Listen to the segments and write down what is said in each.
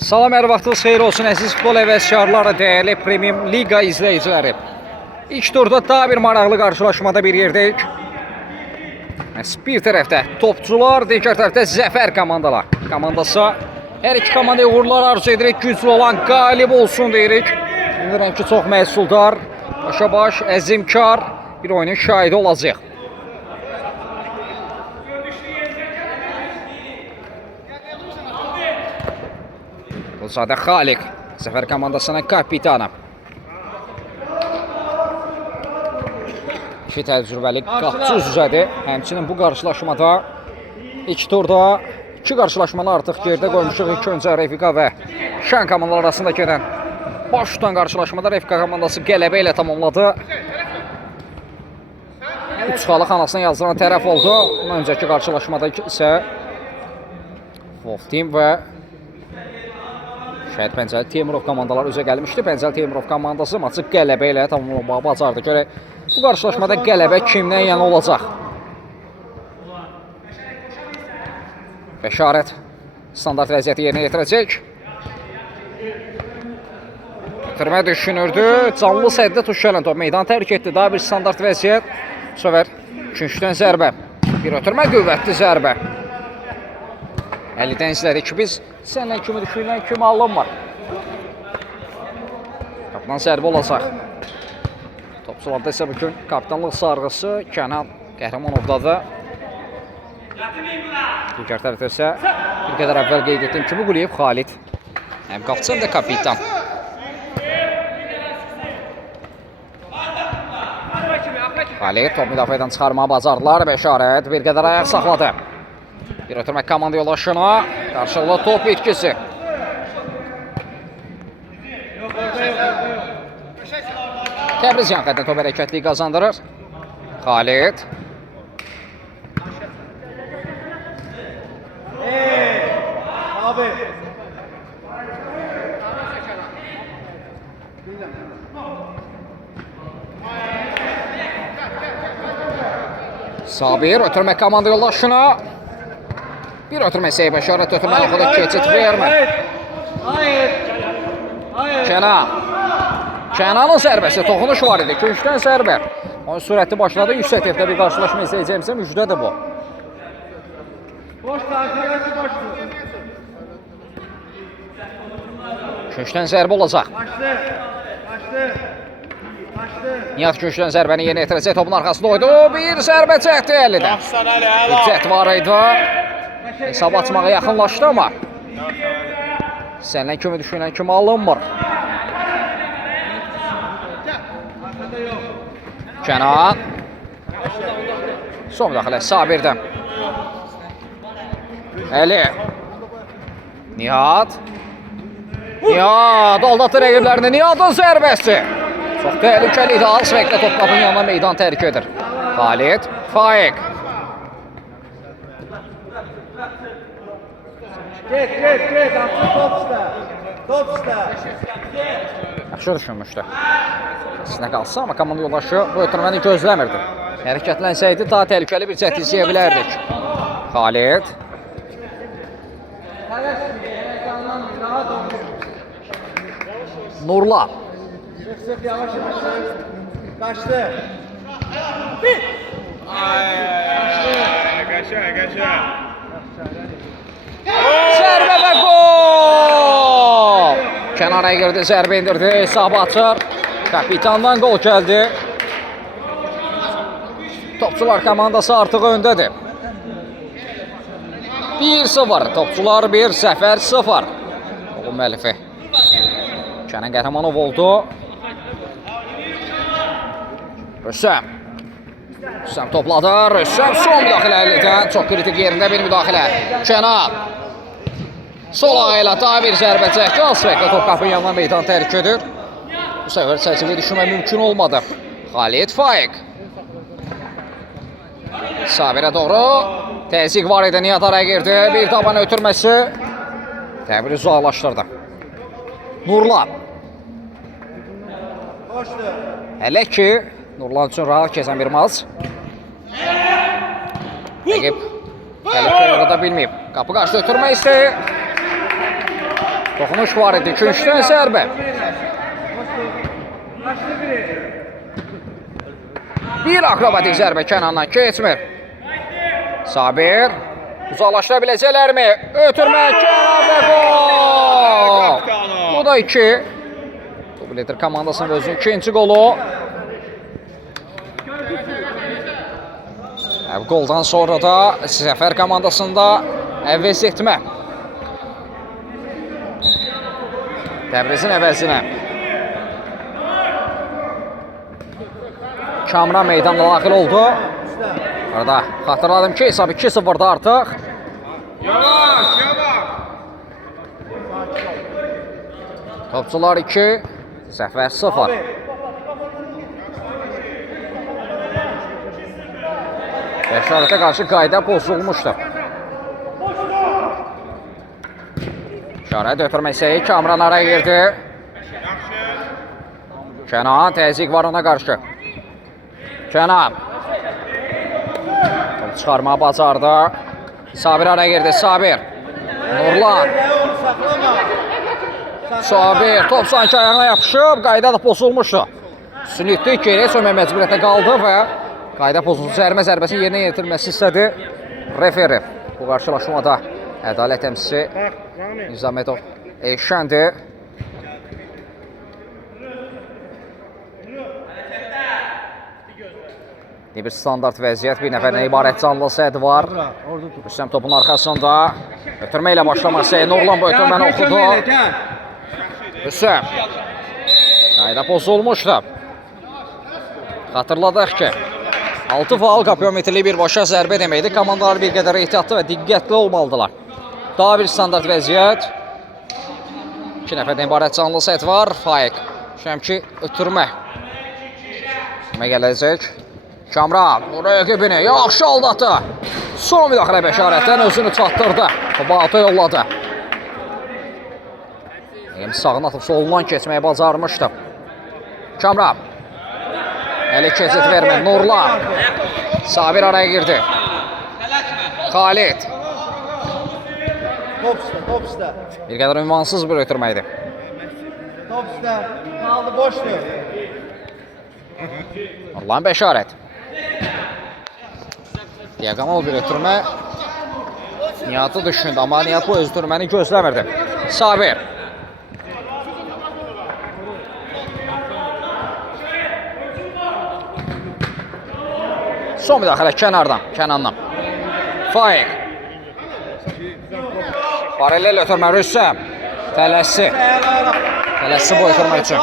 Salam, hər vaxtınız xeyir olsun əziz futbol həvəskarları, dəyərli Premium Liga izləyiciləri. İlk turda daha bir maraqlı qarşılaşmada bir yerdəyik. Bir tərəfdə topçular, digər tərəfdə zəfər komandası. Hər iki komandaya uğurlar arzu edirik, güclü olan qalib olsun deyirik. Bilirəm ki, çox məhsuldar, başa-baş, əzimkar bir oyunun şahidi olacaq. Qulzadə Xaliq, zəfər komandasının kapitanı. İki təcrübəli qapçı üz-üzədir. Həmçinin bu qarşılaşmada ilk turda iki qarşılaşmanı artıq gerdə qoymuşuq. İlk öncə Refika və Şən komandalar arasında gedən baş tutan qarşılaşmada Refika komandası qələbə ilə tamamladı. 3 xalıq anasına yazılan tərəf oldu. Öncəki qarşılaşmada isə Wolf Team və Şəhid Pəncəli Teymurov komandalar üzə gəlmişdi. Pəncəli Teymurov komandası maçı qələbə ilə tamamlamağı bacardı. Görək bu qarşılaşmada qələbə kimdən yana olacaq? Bəşarət standart vəziyyəti yerinə yetirəcək. Bitirmə düşünürdü. Canlı səddə Tuşşələn top meydan tərk etdi. Daha bir standart vəziyyət. Bu səfər üçüncüdən zərbə. Bir ötürmə, qüvvətli zərbə. Əlidən izlədik ki, biz səndən kimi düşünülən kimi alınmır. Qapıdan zərbə olacaq. Topçularda isə bugün kapitanlıq sarğısı Kənan Qəhrəmanovdadır. Digər tərəfdə isə bir qədər əvvəl qeyd etdiyim kimi Quliyev Xalid. Həm qapçı, həm də kapitan. Xalid top müdafiədən çıxarmağı bacardılar. Bəşarət bir qədər ayaq saxladı. Bir ötürmək komanda yoldaşına. Qarşılıqlı top itkisi. Təbriz yan xəttə top hərəkətliyi qazandırır. Xalid. Sabir ötürmək komanda yoldaşına. Bir ötürmək Seyib Bəşarət ötürmək oxuda keçid vermir. Kənanın zərbəsi, toxunuş var idi. Küncdən zərbə. Onun sürətli başladı. Yüksətevdə bir qarşılaşma izləyəcəyimizə müjdədir bu. Küncdən zərbə olacaq. Nihat Küncdən zərbəni yerinə yetirəcək. Topun arxasında oydu. Bir zərbə çəkdi 50-dən. İzzət var idi. Hesab açmağa yaxınlaşdı amma səndən kimi düşünən kimi alınmır. Kənan. Son müdaxilə Sabirdən. Əli. Nihat. Nihat aldatdı rəqiblərini. Nihatın zərbəsi. Çox təhlükəli idi. Az vəqtlə top qapının yanına meydan tərk edir. Xalid. Faiq. Get, top üstə. Yaxşı düşünmüşdü. Sinə qalsa, amma komanda yoldaşı bu ötürməni gözləmirdi. Hərəkətlənsəydi, daha təhlükəli bir cəhd izləyə bilərdik. Xalid. Nurla. Qaçdı. Qaçdı. Zərbə və gol! Kənara girdi, zərbə indirdi, hesabı açır. Kapitandan gol gəldi. Topçular komandası artıq öndədir. 1-0, topçular 1, Zəfər 0. Oğul müəllifi Kənan Qəhrəmanov oldu. Rüssəm topladı. Rüssəm son müdaxilə 50-dən. Çox kritik yerində bir müdaxilə. Kənan. Sol ağı ilə daha bir zərbə çəkdi. Asfəklə top qapının yanına meydan tərk edir. Bu səfər çəkili düşünmək mümkün olmadı. Xalid Faiq. Sabirə doğru. Təzyiq var idi. Nihat araya girdi. Bir taban ötürməsi. Təbiri uzaqlaşdırdı. Nurla. Hələ ki Nurlan üçün rahat keçən bir maç. Rəqib təhlükə yarada bilməyib. Qapı qarşı ötürmək istəyir. Toxunuş var idi. Künçdən zərbə. Bir akrobatik zərbə Kənandan keçmir. Sabir. Uzaqlaşdıra biləcəklərmi? Ötürmə Kənan və gol! Bu da 2. Dubletr komandasının özünün ikinci qolu. Qoldan sonra da Zəfər komandasında əvəz etmə. Təbrizin əvəzinə. Kamran meydanda daxil oldu. Arada xatırladım ki, hesab 2-0'da artıq. Yavaş, yavaş. Topçular 2, Zəfər 0. Bəşarətə qarşı qayda pozulmuşdur. İşarət ötürməsi Kamran araya girdi. Kənan təzyiq var ona qarşı. Kənan. Top çıxarmağı bacardı. Sabir araya girdi. Sabir. Nurlan. Sabir. Top sanki ayağına yapışıb. Qayda da pozulmuşdu. Sünüddü geriyə sönmə məcburiyyətə qaldı və qayda pozuldu. Zərbəsini yerinə yetirməsi istədi. Referi. Bu qarşılaşmada ədalət təmsilçisi Nizamətov Eşşəndir. Bir standart vəziyyət, bir nəfərdən ibarət canlı Səd var. Rüstəm topun arxasında. Ötürmə ilə başlaması. Nurlan bu ötürməni oxudu. Rüstəm. Qayda pozulmuşdu. Xatırladıq ki, 6 faal kapiometrli birbaşa zərbə deməkdir. Komandalar bir qədər ehtiyatlı və diqqətli olmalıdırlar. Daha bir standart vəziyyət. 2 nəfərdən ibarət canlı Səd var. Faiq. Şəmki ötürmə. Gələcək. Kamran rəqibini yaxşı aldatdı. Son müdaxilə bəşarətdən özünü çatdırdı. Balta yolladı. Sağına atıb solundan keçməyi bacarmışdı. Kamran. Əli keçid vermir. Nurlan. Sabir araya girdi. Xalid. Top üstə. Bir qədər ünvansız bir ötürməkdir. Top üstə. Qaldı boşdur. Nurlan bəşarət. Diagonal bir ötürmə. Nihatı düşündü, amma Nihat bu ötürməni gözləmirdi. Sabir. Son müdaxilə Kənandan. Faiq. Paralel ötürmə Rüstəm. Tələssi bu ötürmə üçün.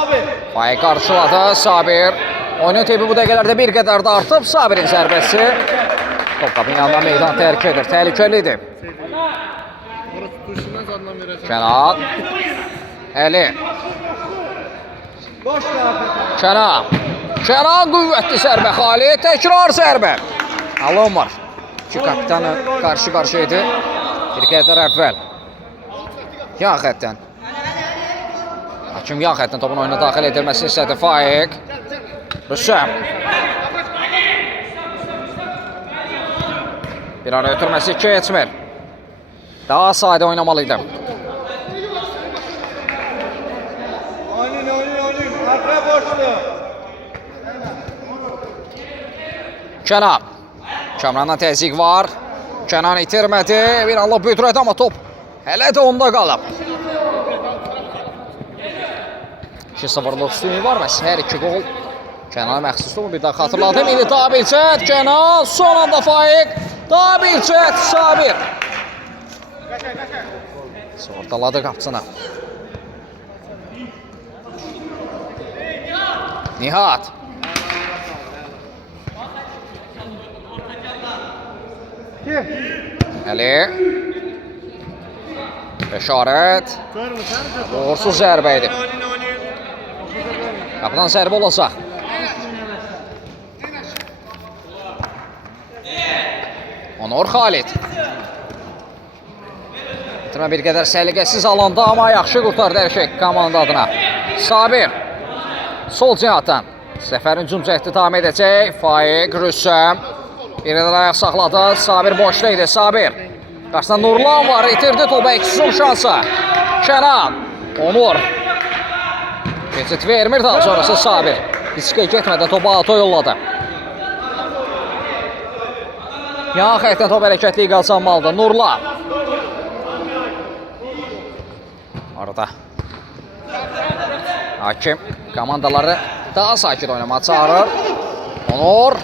Faiq qarşıladı. Sabir. Oyunun tempi bu dəqiqələrdə bir qədər də artıb. Sabirin zərbəsi. Topqapın yanından meydan tərk edir. Təhlükəlidir. Kənan. Əli. Kənan qüvvətli zərbə. Xalid təkrar zərbə. Alon var. İki kapitanı qarşı-qarşı idi. Bir qədər əvvəl. Yan xətdən. Hakim yan xətdən topun oyuna daxil edilməsini istədi. Faiq. Rüstəm. Bir ara ötürməsi keçmir. Daha sadə oynamalıydı. Oynayın. Arka boşlu. Kənan. Kamrandan təzyiq var. Kənan itirmədi. Bir anlıq büdrədi, amma top hələ də onda qalıb. 2-0'lıq üstünlüyü var və hər iki qol Kənana məxsusdur. Bir daha xatırladım. İndi Dabilcət, Kənan, son anda Faiq. Dabilcət, Sabir. Sortaladı qapçına. Nihat. Əli. Bəşarət. Uğursuz zərbə idi. Qapıdan zərbə olacaq. Onur Xalid. Bitirmə bir qədər səliqəsiz alanda, amma yaxşı qurtardı hər şey komanda adına. Sabir. Sol cinatdan. Zəfərin hücum cəhdi davam edəcək. Faiq, Rüstəm. Bir qədər ayaq saxladı. Sabir boşda idi. Sabir. Qarşısında Nurlan var. İtirdi topu. Eksizum şansı. Kənan. Onur. Keçid vermir, daha sonrası Sabir. Riskə getmədən topu auto yolladı. Yan xətdən top hərəkətliyi qazanmalıdır. Nurla. Arada. Hakim komandaları daha sakit oynamağa çağırır. Onur.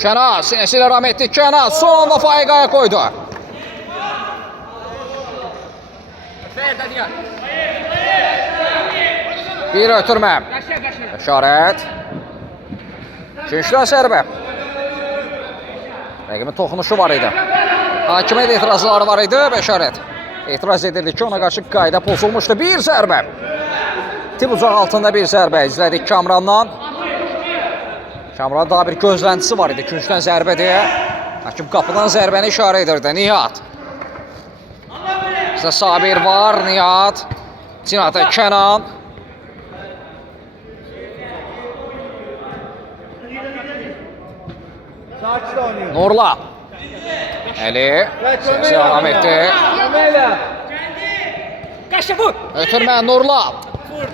Kənan sinəsi ilə ram etdi. Kənan son anda Faiqaya koydu. Bir ötürmə. Bəşarət. Günçdən sərbə. Rəqimin toxunuşu var idi. Hakimə də etirazları var idi. Bəşarət. Etiraz edildi ki, ona qarşı qayda pozulmuşdu. Bir zərbə. Tip ucaq altında bir zərbə izlədik Kamrandan. Kamran daha bir gözləntisi var idi. Günçdən zərbə deyə. Hakim qapıdan zərbəni işarə edirdi. Nihat. Bizdə Sabir var. Nihat. Cinata Kənan. Saçla oynuyor. Nurla. Əli. Səsi alam etdi. Ötürmə Nurla.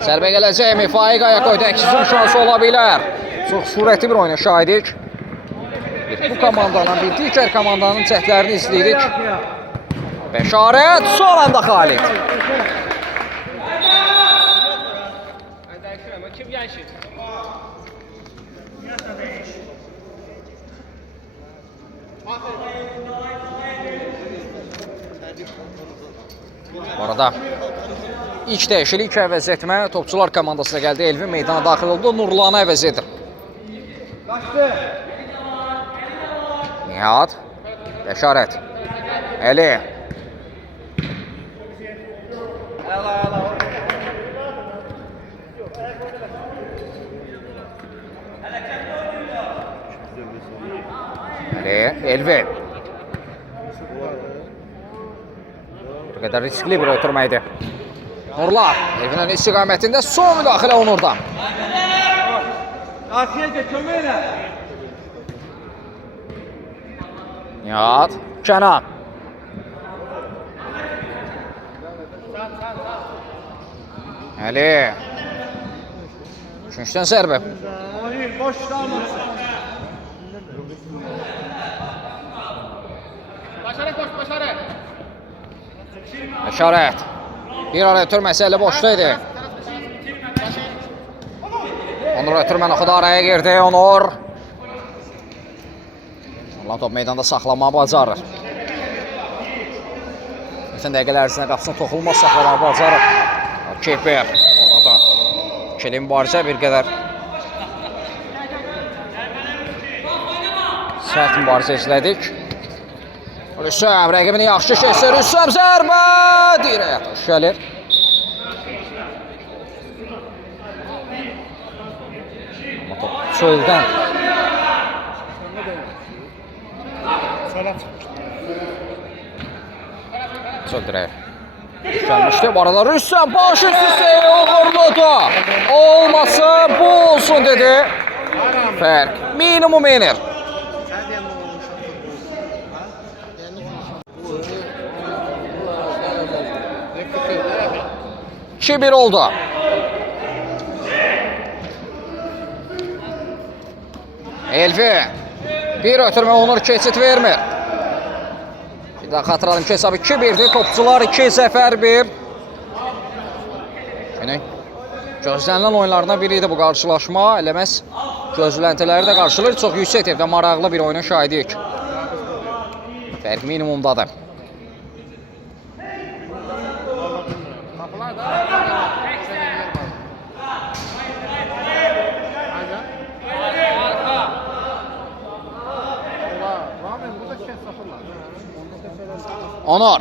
Zərbə gələcəkmi? Faiqaya koydu. Əksizin şansı ola bilər. Çox sürətli bir oyuna şahidik. Bu komandanın, bir digər komandanın cəhdlərini izləyirik. Bəşarət, son anda Xalid. Bu arada ilk dəyişiklik əvəz etmə topçular komandasına gəldi. Elvin meydana daxil oldu. Nurlanı əvəz edir. Qaçdı. Nihat. Bəşarət. Əli. Əli. Elvin. Bu qədər riskli bir oturma idi. Nurlar. Elvinin istiqamətində son müdaxilə Onurdan. Asiye'ce kömeyle. Nihat. Kənan. Əli. Üçüncüdən zərbə. Oyun boş kalmasın. Bəşarət. Bir ara ötürməsi əli boşda idi. Onur ötürmən oxuda araya girdi. Onur. Ondan top meydanda saxlamağı bacarır. Bütün dəqiqələr ərzində qapısına toxulmaz saxlamağı bacarır. Keper. Orada ikili mübarizə bir qədər sərt mübarizə izlədik. Rüssəm rəqibini yaxşı keçir. Rüssəm zərbə! Dirəyə tuş gəlir. Amma top çöldən. Çöl dirəyə. Gəlmişdi. Bu arada Rüssəm baş üstü uğurludu. Olmasın bu olsun dedi. Fərq minimum enir. 2-1 oldu. Elvi. Bir ötürmə Onur keçid vermir. Bir daha xatırladım ki hesabı 2-1'dir. Topçular 2, Zəfər 1. Gözlənilən oyunlardan biri idi bu qarşılaşma. Eləməz gözləntiləri də qarşılayır. Çox yüksək tepdə maraqlı bir oyuna şahidiyik. Fərq minimumdadır. Onur.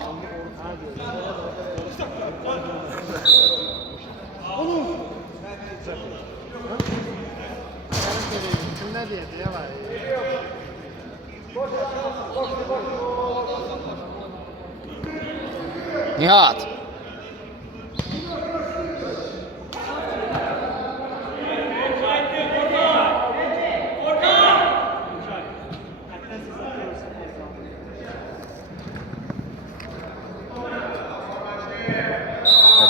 Nihat.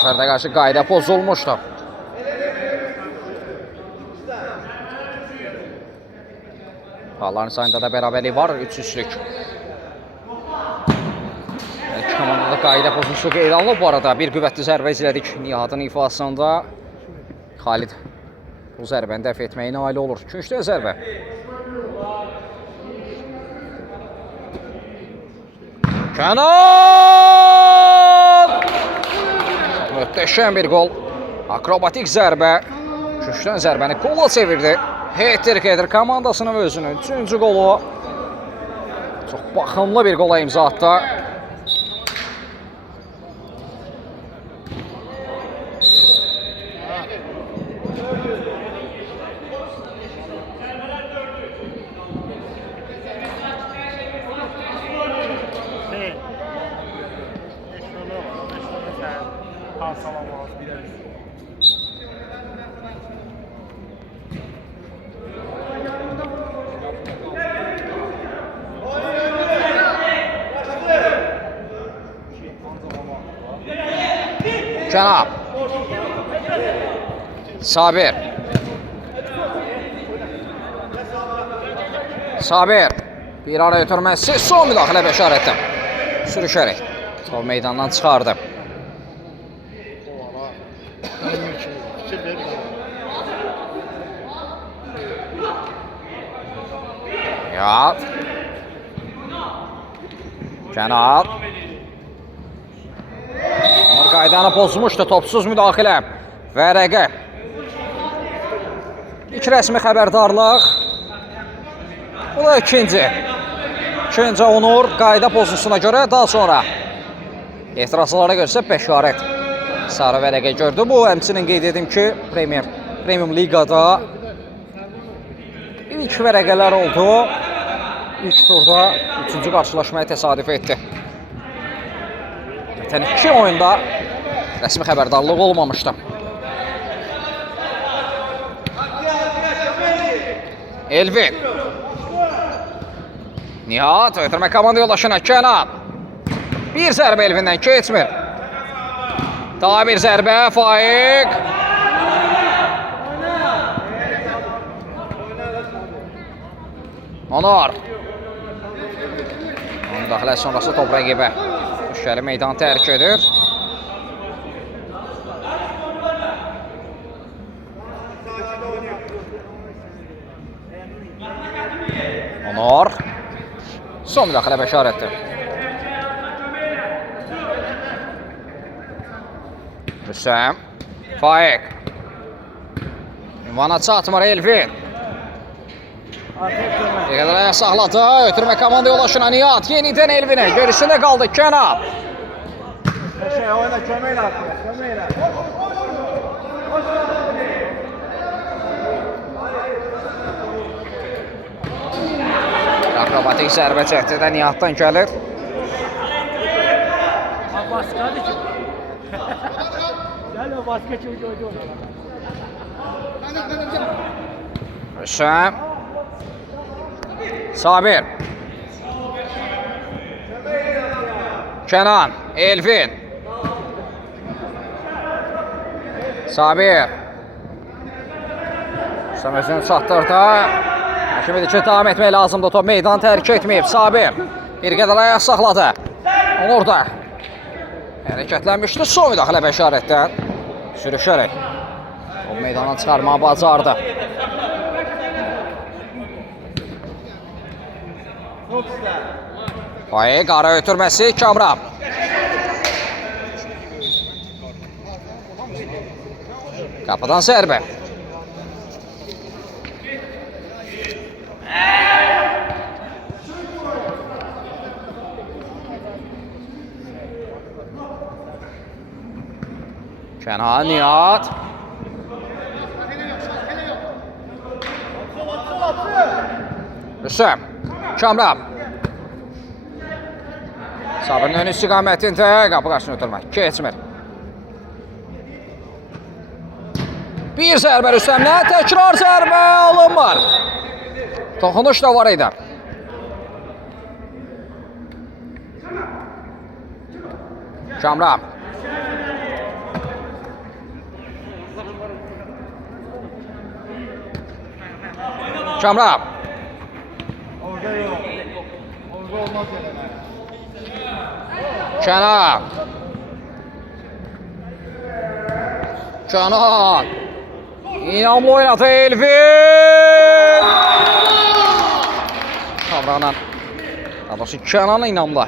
Zəfərdə qarşı qayda pozulmuşdu. Halların sayında da bərabərlik var, 3-3'lük. İki komandada qayda pozulmuşluq qeyd alınıb. Bu arada bir qüvvətli zərbə izlədik Nihatın ifasında. Xalid bu zərbəni dəf etməyə nail olur. Küncdə zərbə. Kənan! Möhtəşəm bir gol. Akrobatik zərbə. Küncdən zərbəni qola çevirdi. Hat-trick edir komandasının özünün 3-cü qolu. Çox baxımlı bir qola imza atdı. Cənab Sabir bir ara ötürməsi son müdaxilə bəşarətdə sürüşərək top meydandan çıxardı. Nihat Cənab qaydanı pozmuşdu, topsuz müdaxilə vərəqə. İlk rəsmi xəbərdarlıq. Bu da ikinci onur qayda pozusuna görə, daha sonra etirazlara görsə bəşarət sarı vərəqə gördü. Bu həmçinin qeyd edim ki, Premium Ligada ilk vərəqələr oldu. İlk turda 3-cü qarşılaşmaya təsadüf etdi. Zaten 2 oyunda rəsmi xəbərdarlıq olmamışdı. Elvin Nihat ötürmə komanda yoldaşına Kənan. Bir zərbə Elvindən keçmir. Daha bir zərbə Faiq. Onur. Müdaxilə sonrası top rəqibə düşəli meydan tərk edir. Onur. Son müdaxilə bəşarətdir. Rüstəm. Faiq. Ünvana çatmır Elvin. Bir qədər ayaq saxladı. Ötürmə komanda yoldaşına Nihat. Yenidən Elvinə. Gerisində qaldı Kənan. Oyna kömək elə. Akrobatik zərbə çəkdi də Nihatdan gəlir. Başqadır ki. Gəl o başqa kimi qoydu ona. Rüstəm. Sabir. Kənan. Elvin. Sabir. Rüstəm özünü çatdırdı. Kimi ki, davam etmək lazımdır. Top meydan tərk etməyib. Sabir bir qədər ayaq saxladı. Onur da hərəkətlənmişdi. Son müdaxilə bəşarətdən sürüşərək top meydandan çıxarmağı bacardı. Faiq ara ötürməsi Kamran. Qapıdan zərbə. Kənan Nihat. Rüstəm. Kamran. Sabir'in ön istiqamətində qapı qarşısını ötürmək. Keçmir. Bir zərbə Rüstəmdən. Təkrar zərbə alınmır. Toxunuş da var idi. Kamran. Kamran. Orada yok. Orada olmaz öyle. Kenan. Kenan. İnamlı oynadı Elvin. Kamran'la. Adası Kenan'la inamlı.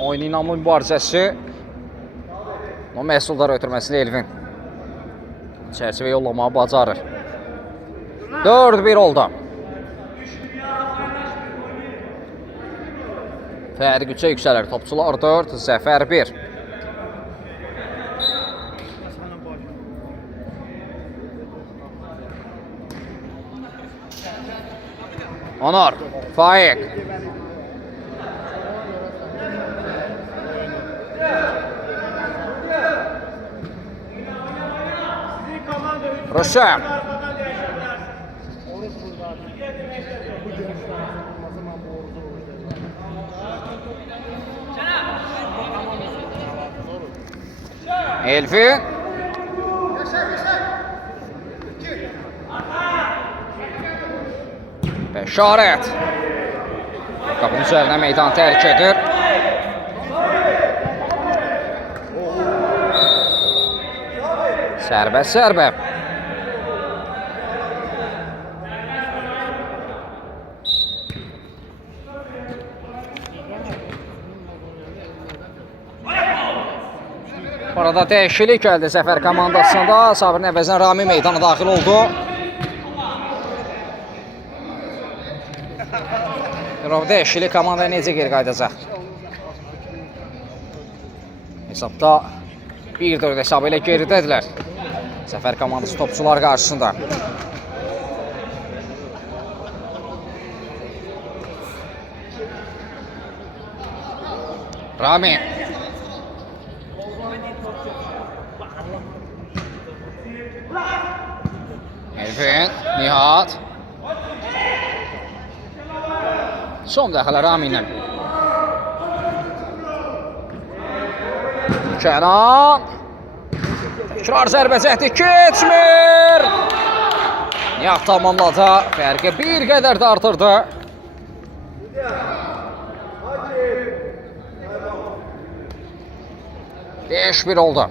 Oyun inamlı mübarizəsi. O məhsullar ötürməsini Elvin çərçivə yollamağı bacarır. 4-1 oldu. Fərq 3-ə yüksəlir. Topçular 4, Zəfər 1. Onur, Faiq. Rüstem. Elvin. Bəşarət. Qapının üzərinə meydan tərk edir. Sərbəst zərbə. Orada dəyişiklik gəldi Zəfər komandasında. Sabirin əvəzinə Rami meydana daxil oldu. Dəyişiklik komandaya necə geri qayıdacaq? Hesabda 1-4 hesabı ilə geridədirlər. Zəfər komandası topçular qarşısında. Rami. Elvin, Nihat. Son dəxilə Rami ilə. Kenan. Təkrar zərbə cəhdi keçmir. Nihat tamamladı. Fərqi bir qədər də artırdı. Beş bir oldu.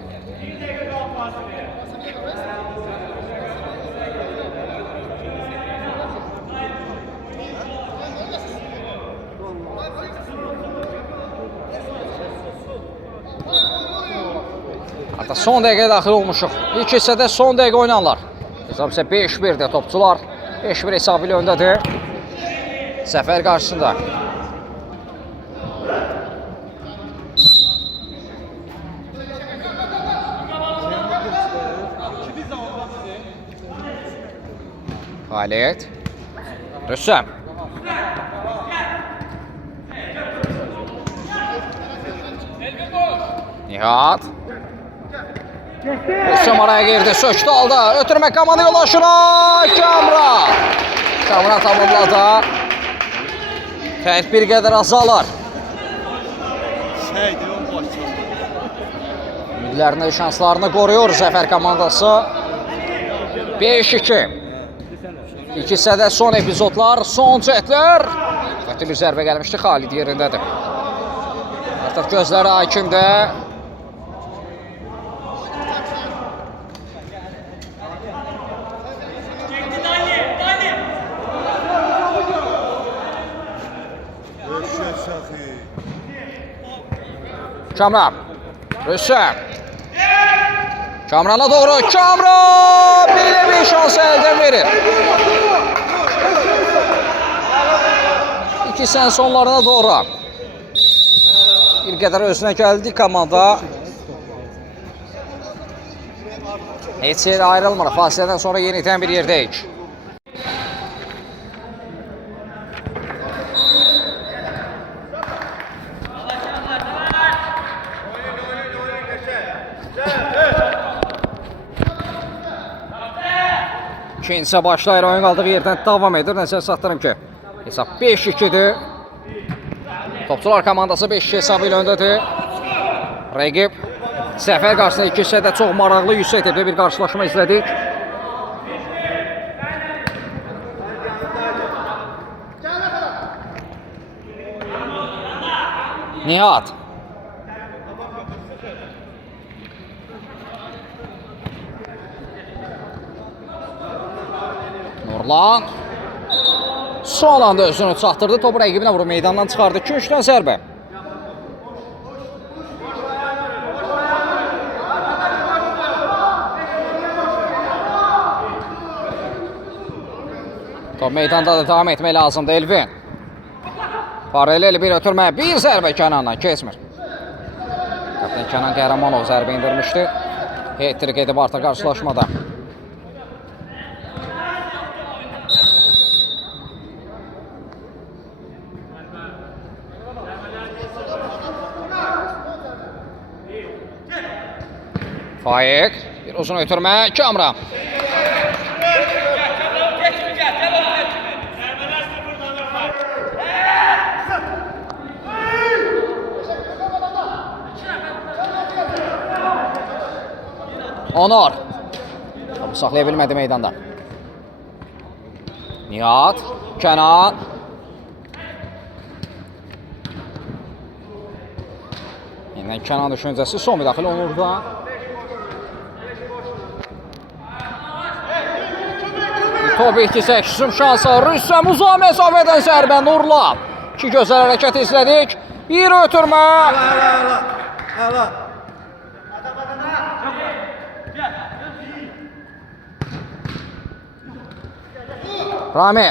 Hatta son dəqiqəyə daxil olmuşuq. İlk hissədə son dəqiqə oynanırlar. Hesab isə 5-1-dir topçular. 5-1 hesabı ilə öndədir. Zəfər qarşısında. Xalid. Rüssəm. Nihat. Rüssəm araya girdi, söktü aldı. Ötürmək komanda yoldaşına. Kamran. Kamran tamamladı. Fərq bir qədər azalır. Ümidlərini, şanslarını qoruyur Zəfər komandası. 5-2. İlk hissədə son epizodlar, son cəhdlər. Qəti bir zərbə gəlmişdi, Xalid yerindədir. Artıq gözləri hakimdir. Kamran. Rüssəm. Kamran'a doğru. Kamran bir şansı elden verir. İki sen sonlarına doğru. Bir qədər özünə gəldi komanda. Heç yerə ayrılmır. Fasilədən sonra yenidən bir yerdəyik. İkincisi başlayır, oyun qaldığı yerdən davam edir. Nəzər satdırım ki, hesab 5-2'dir. Topçular komandası 5-2 hesabı ilə öndədir. Rəqib Zəfər qarşısında iki hissədə çox maraqlı, yüksək tipli bir qarşılaşma izlədik. Nihat. Nurlan. Son anda özünü çatdırdı. Topu rəqibinə vurub meydandan çıxardı. Künçdən zərbə. Top meydanda da davam etmək lazımdır Elvin. Paralel bir ötürmə, bir zərbə Kənandan keçmir. Kaptan Kənan Qəhrəmanov zərbə indirmişdi. Hat-trick edib artıq qarşılaşmada. Faiq, bir uzun ötürmə, Kamran. Onur. Topu saxlaya bilmədi meydanda. Nihat, Kənan. Yeniden Kənan düşüncəsi, son müdaxilə Onurda. Top ihtisə, hücum şansı, Rüstəm uzaq məsafədən zərbə Nurla. İki gözəl hərəkət izlədik. Bir ötürmə. Əla. Rami.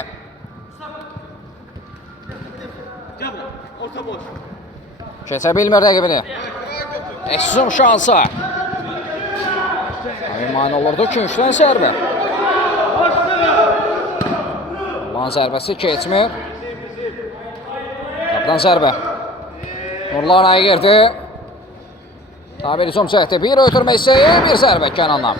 Keçə bilmir rəqibini. Hücum şansı. Rami mane olurdu, künçdən zərbə. Nurlan zərbəsi keçmir. Kaptan zərbə. Nurlan aya girdi. Tabir hücum çəkdi. Bir ötürmə hissəyi, bir zərbə Kənandan.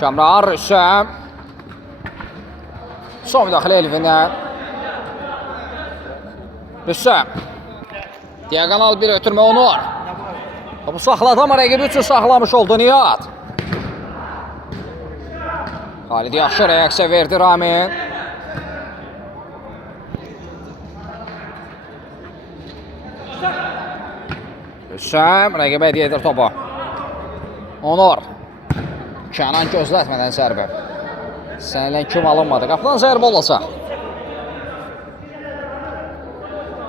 Kamran, Rüstəm. Son müdaxilə Elvinə. Rüstəm. Diagonal bir ötürmə Onur. Bu saxladı ama rəqibi üçün saxlamış oldu Nihat. Xalid yaxşı reaksiya verdi Ramin. Rüstəm rəqibə hədiyyə edir topu. Onur. Kənan gözlətmədən zərbə. Səninlə kim alınmadı? Qapıdan zərbə olacaq.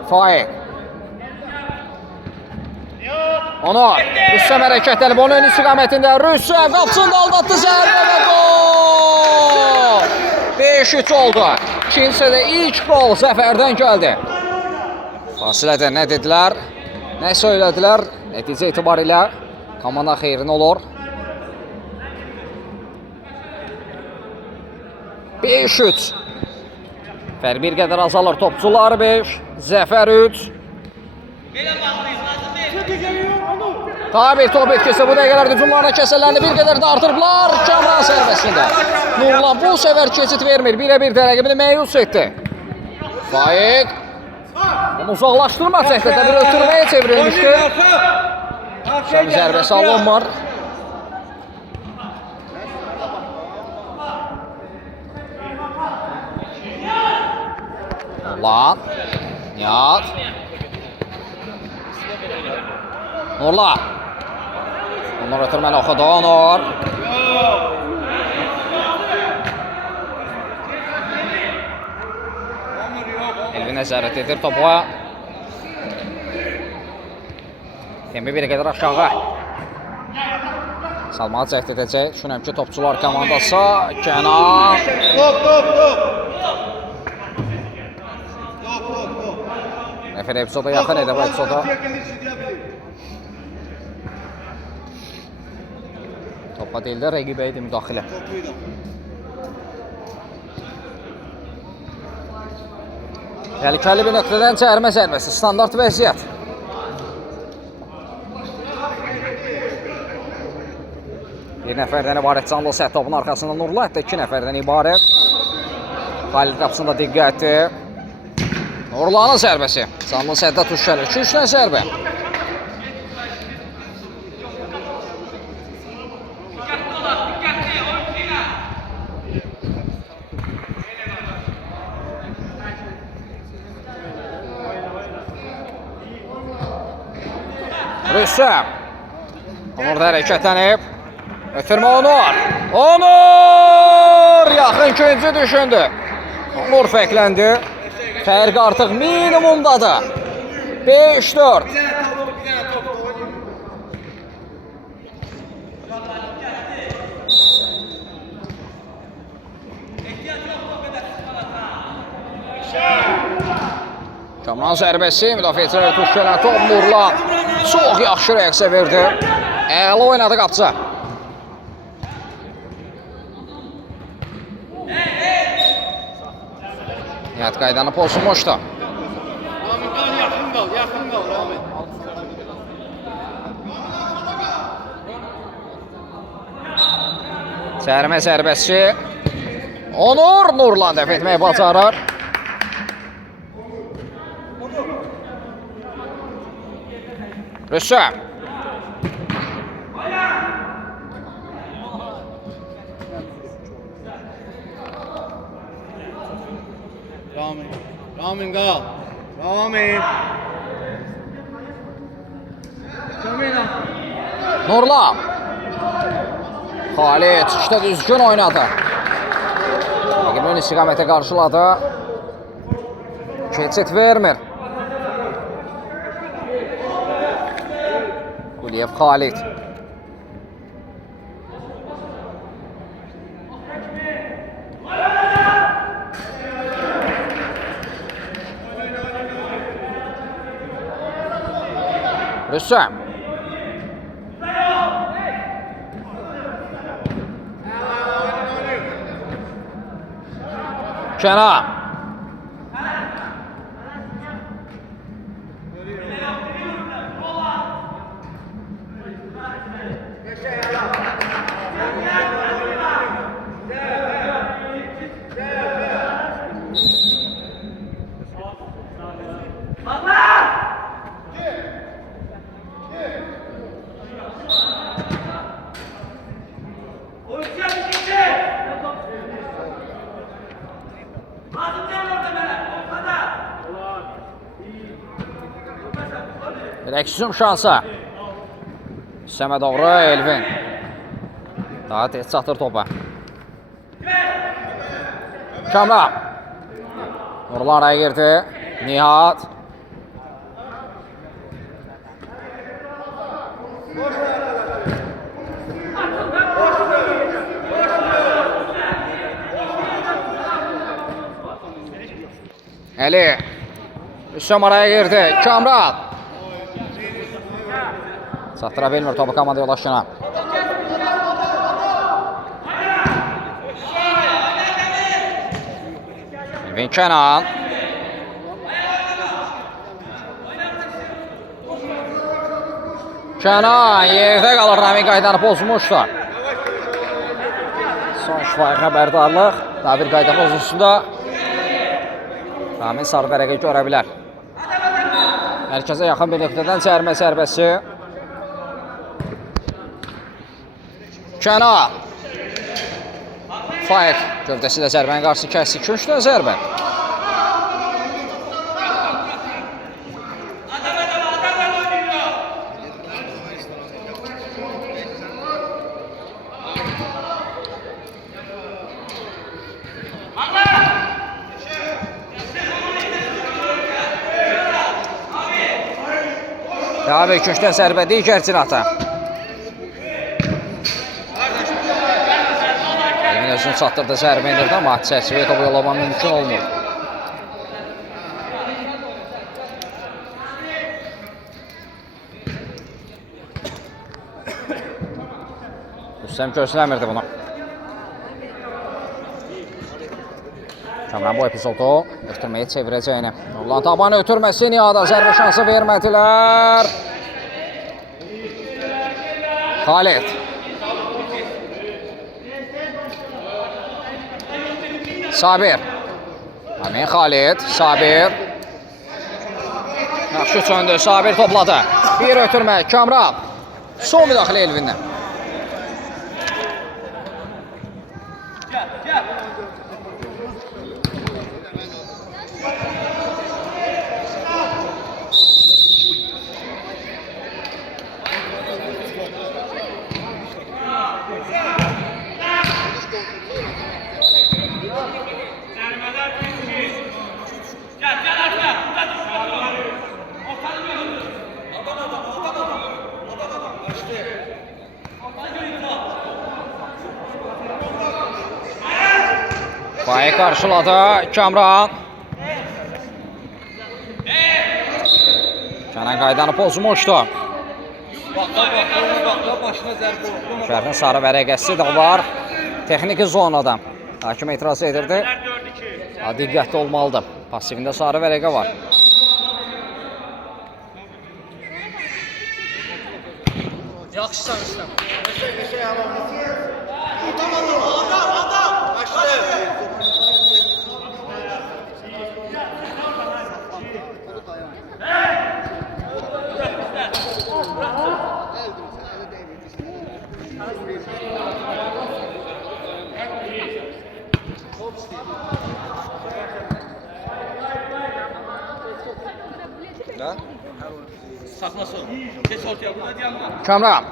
Faiq. Onur. Rüstəm hərəkətlərini onun ön istiqamətində. Rüstəm qapısında aldatdı zərbə və gol! 5-3 oldu. İkincisi də ilk gol Zəfərdən gəldi. Fasilədə nə dedilər? Nə söylədilər? Nəticə etibarilə komanda xeyrinə olur. 5-3. Fərq bir qədər azalır. Topçular 5, Zəfər 3. Tabi top etkisi bu dəqiqələrdə hücumlarına kəsələrini bir qədər də artırıblar. Kamran zərbəsində. Nurlan bu səfər keçid vermir. Birə-bir də rəqibini məyus etdi. Faiq. Onu uzaqlaşdırma çəkdə bir ötürməyə çevrilmişdi. Şəmi zərbəsi alınmır. Nurlan. Nihat. Nurlan. Onur ötürməli oxudu. Onur. Elvin nəzarət edir topu. Tembi bir qədər aşağı. Salmağı cəhd edəcək. Düşünəm ki, topçular komandası. Kənan. Top. Nəfər epizoda yaxın edə bu epizoda. Topa deyil də rəqibə idi müdaxilə. Təhlükəli bir nöqtədən çəyirmə zərbəsi. Standart vəziyyət. Bir nəfərdən ibarət canlı səh topun arxasında Nurla. Hətta 2 nəfərdən ibarət. Xalid qapısında diqqətli. Nurlanın zərbəsi. Canlı səhdə tuş gəlir. 2-3-dən zərbə. Rüstəm. Onur da hərəkətlənib. Ötürmə Onur. Onur! Yaxın ikinci düşündü. Onur fəkləndi. Fərq artıq minimumdadır. 5-4. Kamran zərbəsi, müdafiəçilər tuş gələn top Nurlan çox yaxşı reaksiya verdi. Əla oynadı qapıcı. Nihat qaydanı pozulmuşdu. Ramin qal, yaxın qal, Ramin. Cərimə zərbəsi. Onur Nurlan dəf etməyi bacarır. Rüstəm. Ramin qal. Ramin. Nurlan. Xalid çıxdı, düzgün oynadı. Rəqibin istiqamətə qarşıladı. Keçid vermir. Quliyev Xalid. Rüstəm. Kenan. Direksiyon şansa. Səmə doğru Elvin. Daha tez çatır topa. Kamran. Nurlan araya girdi. Nihat. Əli. Rüstəm araya girdi. Kamran. Çatdıra bilmir topu komanda yoldaşına. Elvin Kenan. Kenan yerdə qalır. Ramin qaydanı pozmuşdu. Son şifahi xəbərdarlıq. Daha bir qayda pozulsunda Ramin sarı vərəqi görə bilər. Mərkəzə yaxın bir nöqtədən cərimə zərbəsi. Kenan. Faiq gövdəsi də zərbənin qarşısı kəsdi. 2-3 zərbə. Daha bir 2-3 zərbə digər cinata. Özünü çatdırdı, zərbə indirdi, amma çərçivəyə topu yollamaq mümkün olmur. Rüstəm gözləmirdi bunu. Kamran bu epizodu ötürməyi çevirəcəyini. Nurlan tabanı ötürməsi Nihada zərbə şansı vermədilər. Xalid. Sabir. Amin Xalid. Sabir. Yaxşı söndü. Sabir topladı. Bir ötürmə. Kamran. Son müdaxilə Elvindən. Faik qarşıladı. Kamran. Kənan qaydanı pozmuşdu. Başına zərbə oldu. Şərifin sarı vərəqəsi də var. Texniki zonadan. Hakim etiraz edirdi. Diqqətli olmalıdır. Pasivində sarı vərəqə var. Yaxşısan İslam. Adam. Başla. Saklasın. Kes ortaya burada diyanma. Kamran.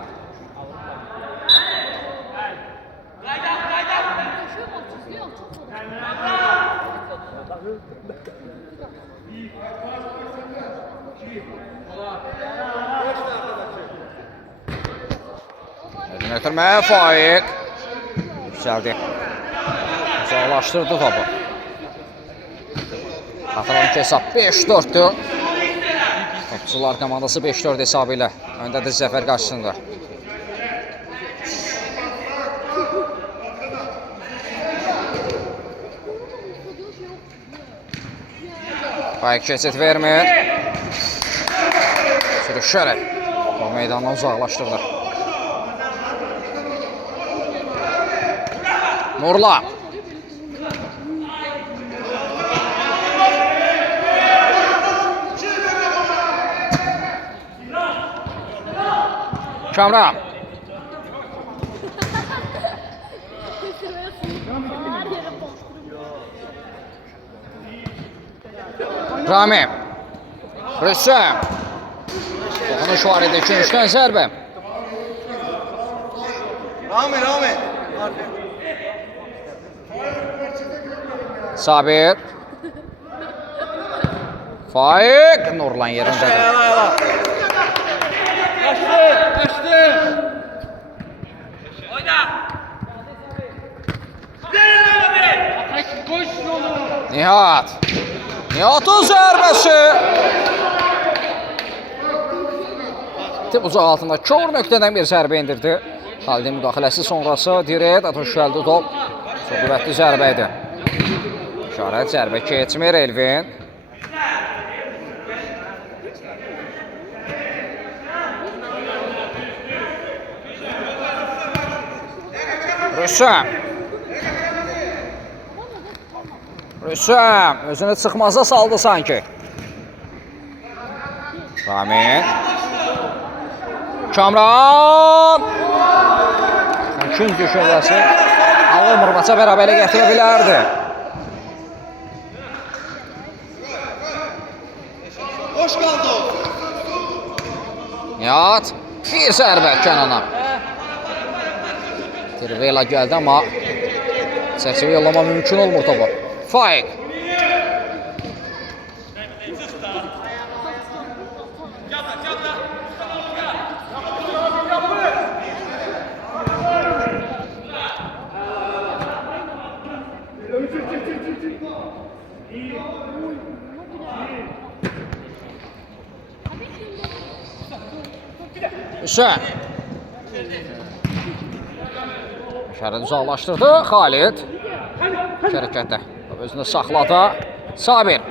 Özünü ötürməyə Faik. Yüksəldi. Uzaqlaşdırdı topu. Xatırladım ki, hesab 5-4'dür. Topçular komandası 5-4 hesabı ilə öndədir zəfər qarşısında. Faik keçid vermir. Sürüşərək o meydandan uzaqlaşdırdı. Nurla. Kamran. Rami. Rüssəm. Dokunuş var idi. Üçüncüdən zərbə. Rami. Sabir. Faik. Nurlan yerindədir. Kaçtı. Oyna. Koş yolu. Nihat. Nihat'ın zərbəsi. Tip uzaq altında kör nöqtədən bir zərbə indirdi. Xalidin müdaxiləsi sonrası direkt atışgəldi top. Çox qüvvətli zərbə idi. İşarət zərbə keçmir Elvin. Rüssəm özünü çıxmaza saldı sanki. Rami. Kamran. Mümkün düşüncəsi alır maça bərabərlik gətirə bilərdi. Hoş kaldı. Nihat. Bir zərbə Kənana. Trivela gəldi amma çəkçəvi yollama mümkün olmur topu. Faik. Hüseyin. İşarət uzaqlaşdırdı Xalid. Hərəkətdə. Özünü saxladı. Sabir.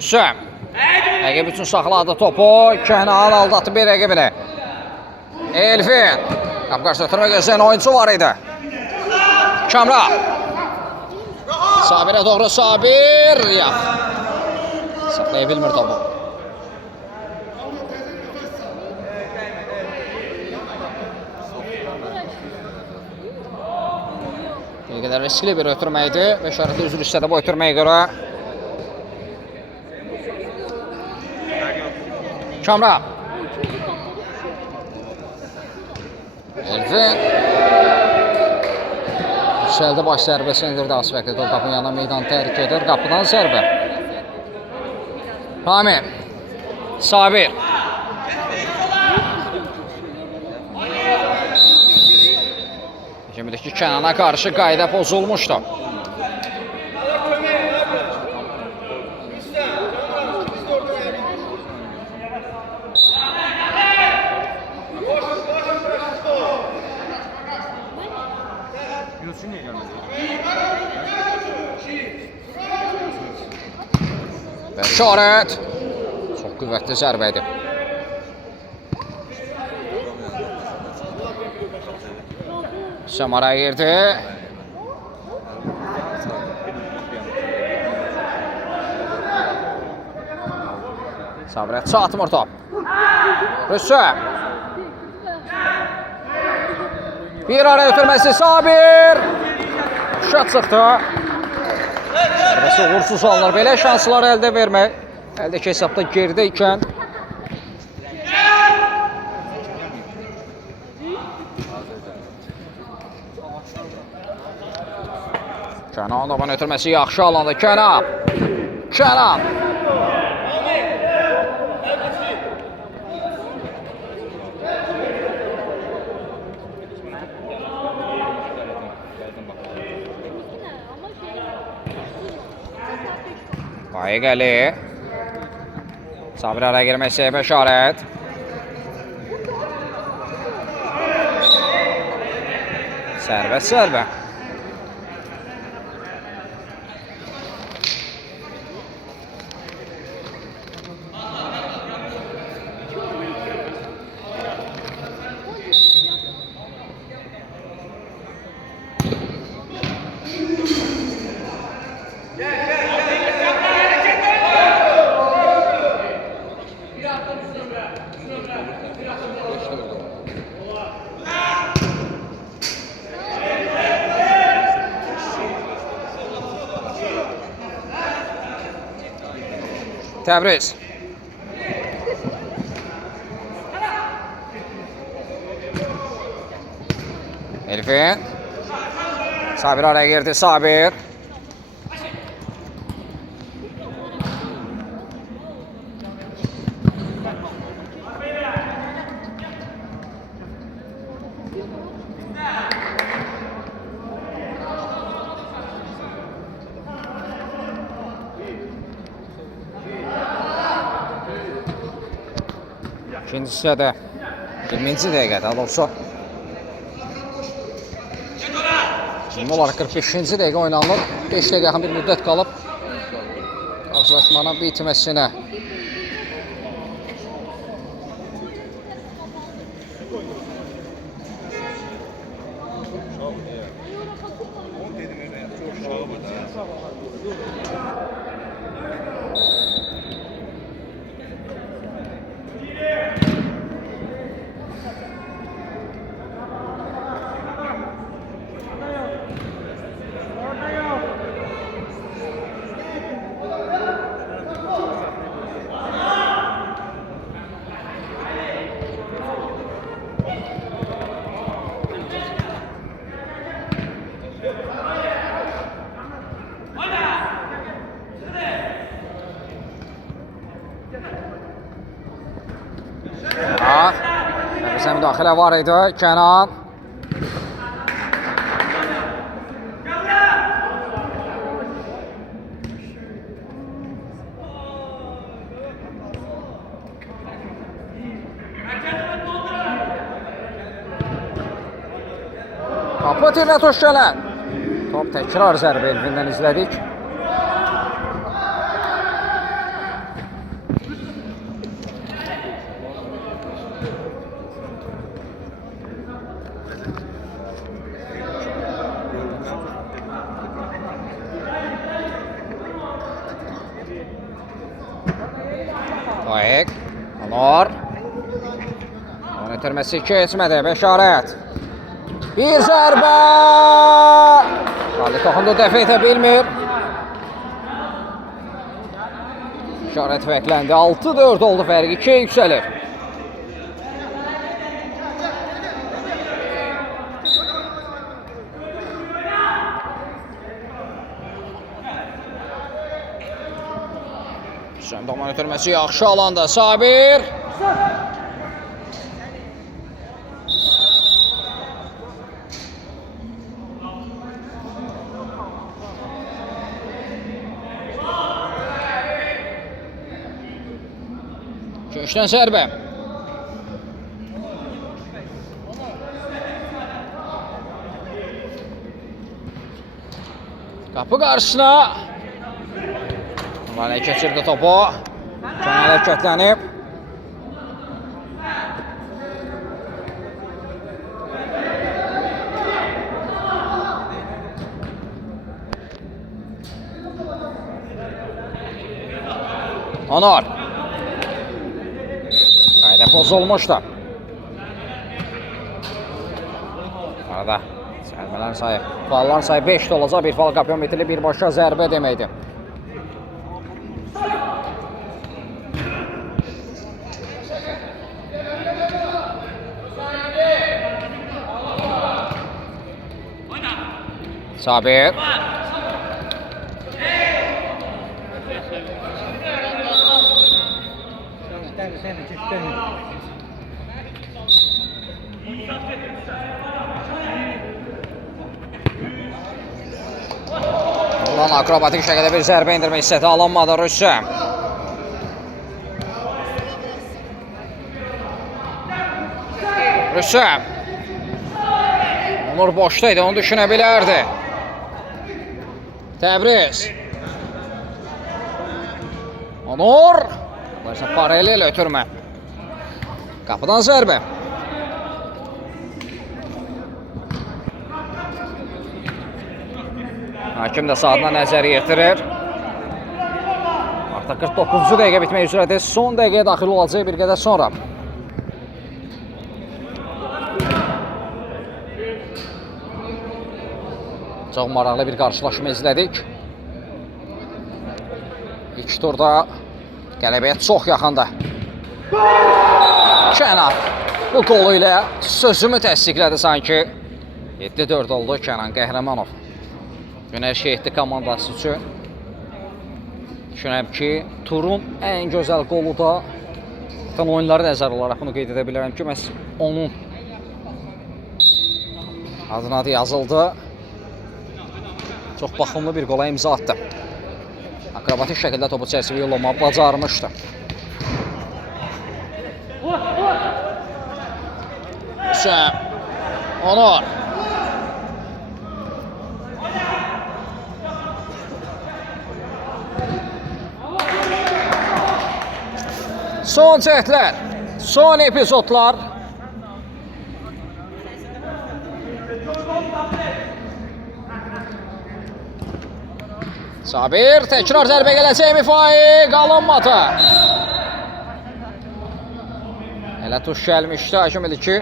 Hüseyin. Rəqib üçün saxladı topu. Kənan aldatdı bir rəqibini. Elvin. Qapqarşı ötürmə gözləyən oyuncu var idi. Kamran. Sabirə doğru Sabir. Yax. Saxlaya bilmir topu. Bir qədər riskli bir ötürmə idi. Bəşarətli üzülüşdə də bu ötürməyə görə Kamran. Elvin. Yükseldi baş zərbəsini indirdi Asfəqli. Qapının yanına meydan tərk edir. Qapıdan zərbə. Ramil. Sabir. Hücumdakı Kənana qarşı qayda pozulmuşdu. Bəşarət. Çox qüvvətli zərbə idi. Samara girdi. Sabirət çatmır top. Rüssəm. Bir ara ötürməsi Sabir. Şat çıxdı. Zərbəsi uğursuz alınır. Belə şanslar əldə vermək. Əldəki hesabda geridə ikən. Kənan ötürməsi yaxşı alındı. Kənan. Kənan. Qayıqəli. Sabir araya girməsi Bəşarət. Sərbə. Təbriz. Elvin. Sabir araya girdi. Sabir. İkinci hissədə 20-ci dəqiqə daha doğrusu ümumi olaraq 45-ci dəqiqə oynanılır. 5 dəqiqə yaxın bir müddət qalıb qarşılaşmanın bitməsinə. Bizə müdaxilə var idi. Kənan. Qapı tirinə toş gələn. Top təkrar zərbə Elvindən izlədik. Qayıq. Anar. Onun ötürməsi keçmədi. Bəşarət. Bir zərbə. Ali toxundu, dəfə edə bilmir. İşarət fərqləndi. 6-4 oldu fərq. 2-yə yüksəlir. Hüseyin Doğman ötürməsi yaxşı alanda. Sabir. Köşdən zərbə. Qapı qarşısına. Vale keçirdi topu. Kənara hərəkətlənib. Onur. Qayda pozulmuşdu. Arada zərbələrin sayı, falların sayı 5 olacaq. Bir fal qapıya metrli birbaşa zərbə deməkdir. Sabir. Ulan akrobatik şəkildə bir zərbə indirmək istədi, alınmadı Rüstəm. Rüstəm. Onur boşdaydı, onu düşünə bilərdi. Təbriz. Onur. Paralel ötürmə. Qapıdan zərbə. Hakim də saatına nəzər yetirir. Artıq 49-cu dəqiqə bitmək üzrədir. Son dəqiqəyə daxil olacaq bir qədər sonra. Çox maraqlı bir qarşılaşma izlədik. İlk turda qələbəyə çox yaxında. Kənan bu qolu ilə sözümü təsdiqlədi sanki. 7-4 oldu Kənan Qəhrəmanov. Günəş Şehitli komandası üçün. Düşünürəm ki, turun ən gözəl qolu da bütün oyunları nəzər olaraq bunu qeyd edə bilərəm ki, məhz onun adına da yazıldı. Çox baxımlı bir qola imza atdı. Akrobatik şəkildə topu çərçivəyə yollamağı bacarmışdı. Hüseyin. Onur. Son cəhdlər, son epizodlar. Sabir, təkrar zərbə gələcək mi Faiq? Alınmadı. Elə tuş gəlmişdi, hakim idi ki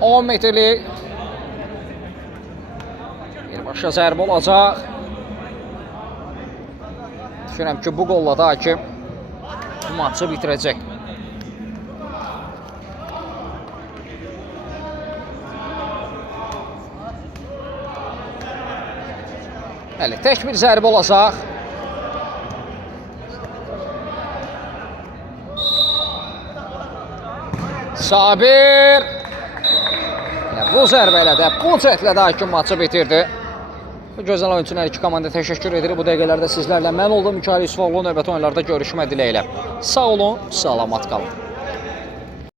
10 metrlik birbaşa zərbə olacaq. Düşünürəm ki, bu qolla da hakim bu maçı bitirəcək. Bəli, tək bir zərbə olacaq. Sabir. Bu zərbə ilə də, bu cəhdlə də hakim maçı bitirdi. Bu gözəl oyunçunun hər iki komanda təşəkkür edirik. Bu dəqiqələrdə sizlərlə mən oldum. Mikail Yusufoğlu, növbəti oyunlarda görüşmə diləyilə. Sağ olun, salamat qalın.